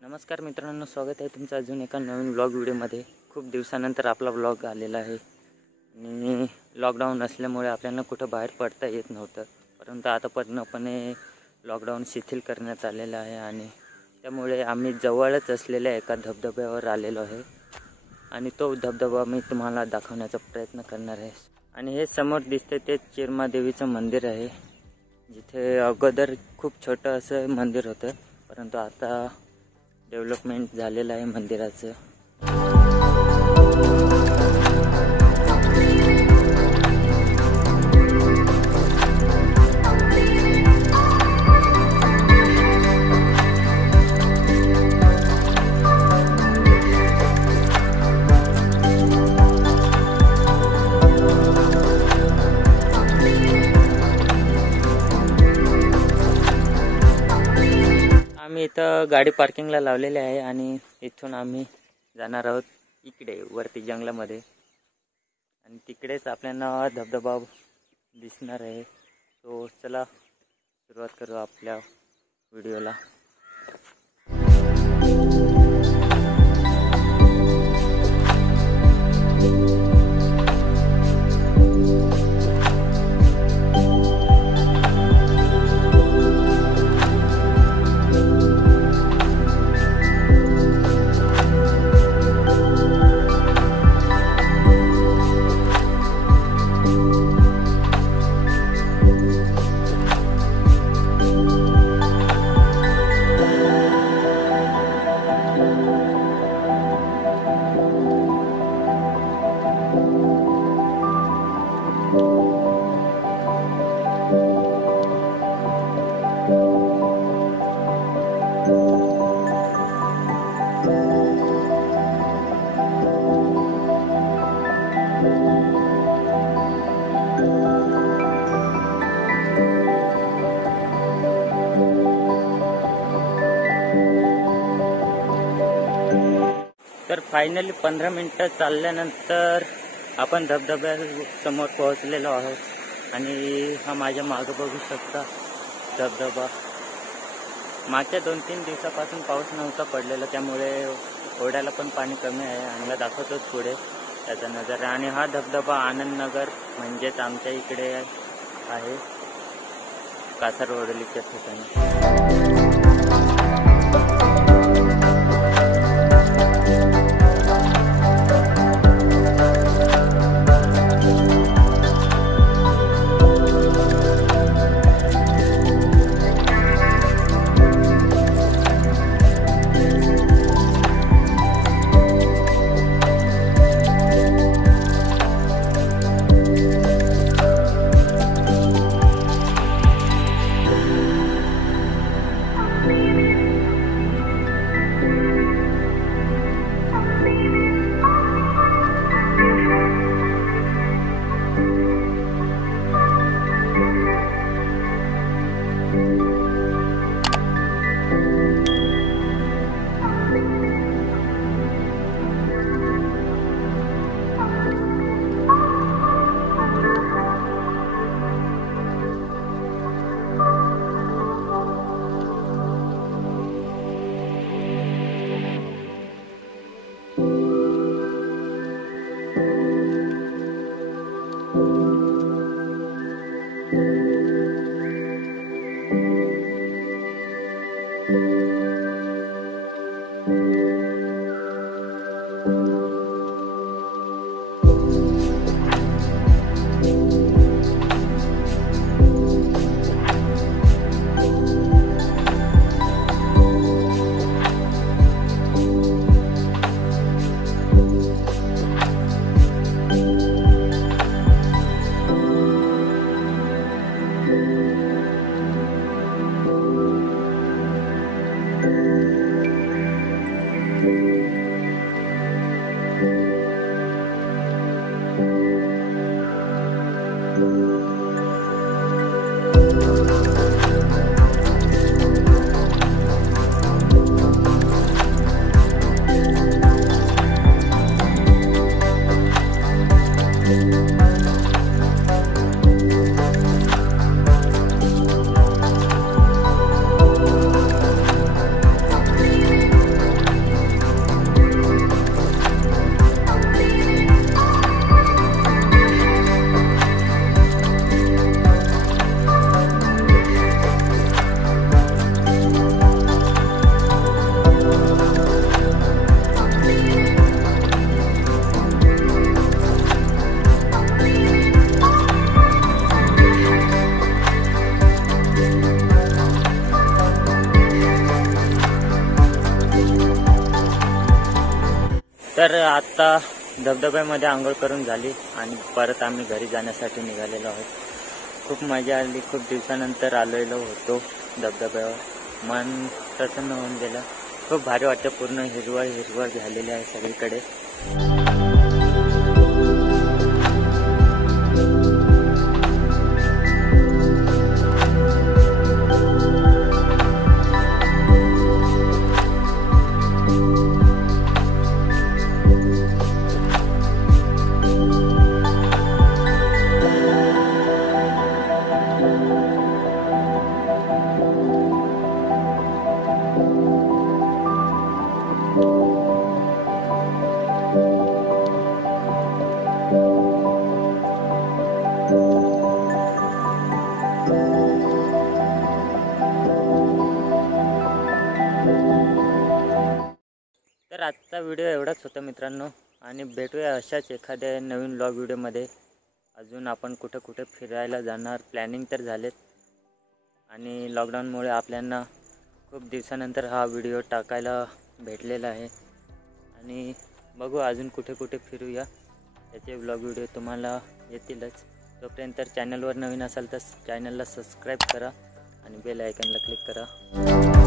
नमस्कार मित्रांनो, स्वागत आहे तुमचं अजून एका नवीन व्लॉग व्हिडिओमध्ये। खूप दिवसानंतर आपला व्लॉग आलेला आहे आणि लॉकडाऊन असल्यामुळे आपल्याला कुठं बाहेर पडता येत नव्हतं, परंतु आता पूर्णपणे लॉकडाऊन शिथिल करण्यात आलेलं आहे आणि त्यामुळे आम्ही जवळच असलेल्या एका धबधब्यावर आलेलो आहे आणि तो धबधबा मी तुम्हाला दाखवण्याचा प्रयत्न करणार आहे। आणि हे समोर दिसते ते चिरमा देवीचं मंदिर आहे, जिथे अगोदर खूप छोटं असं मंदिर होतं, परंतु आता डेव्हलपमेंट झालेलं आहे मंदिराचं। आम्ही इथं गाडी पार्किंगला लावलेली आहे आणि इथून आम्ही जाणार आहोत इकडे वरती जंगलामध्ये आणि तिकडेच आपल्याला धबधबा दिसणार आहे। तो चला सुरुवात करू आपल्या व्हिडिओला। तर फायनली 15 मिनिटं चालल्यानंतर आपण धबधब्या समोर पोहोचलेलो आहोत आणि हा माझ्या मागे बघू शकता धबधबा। मागच्या 2-3 दिवसापासून पाऊस नव्हता पडलेला, त्यामुळे ओढ्याला पण पाणी कमी आहे आणि दाखवतोच पुढे त्याचा नजारा। आणि हा धबधबा आनंद नगर म्हणजेच आमच्या इकडे आहे, कासारवडलीच्या ठिकाणी। तर आता धबधब्यामध्ये आंघोळ करून झाली आणि परत आम्ही घरी जाण्यासाठी निघालेलो आहोत। खूप मजा आली, खूप दिवसानंतर आलेलो होतो धबधब्यावर, मन प्रसन्न होऊन गेलं। खूप भारी वाटतं, पूर्ण हिरवळ हिरवळ झालेली आहे सगळीकडे। तर आजचा व्हिडिओ एवढाच होता मित्रांनो, आणि भेटूया अशाच एखाद्या नवीन व्लॉग व्हिडिओमध्ये। अजून आपण कुठे कुठे फिरायला जाणार, प्लॅनिंग तर झालेत, आणि लॉकडाऊनमुळे आपल्याला खूप दिवसानंतर हा व्हिडिओ टाकायला भेटलेला आहे, आणि बघू अजून कुठे कुठे फिरूया। त्याचे व्लॉग व्हिडिओ तुम्हाला येतीलच। तोपर्यंत चॅनलवर नवीन असाल तर चॅनलला सबस्क्राईब करा आणि बेल आयकॉनला क्लिक करा।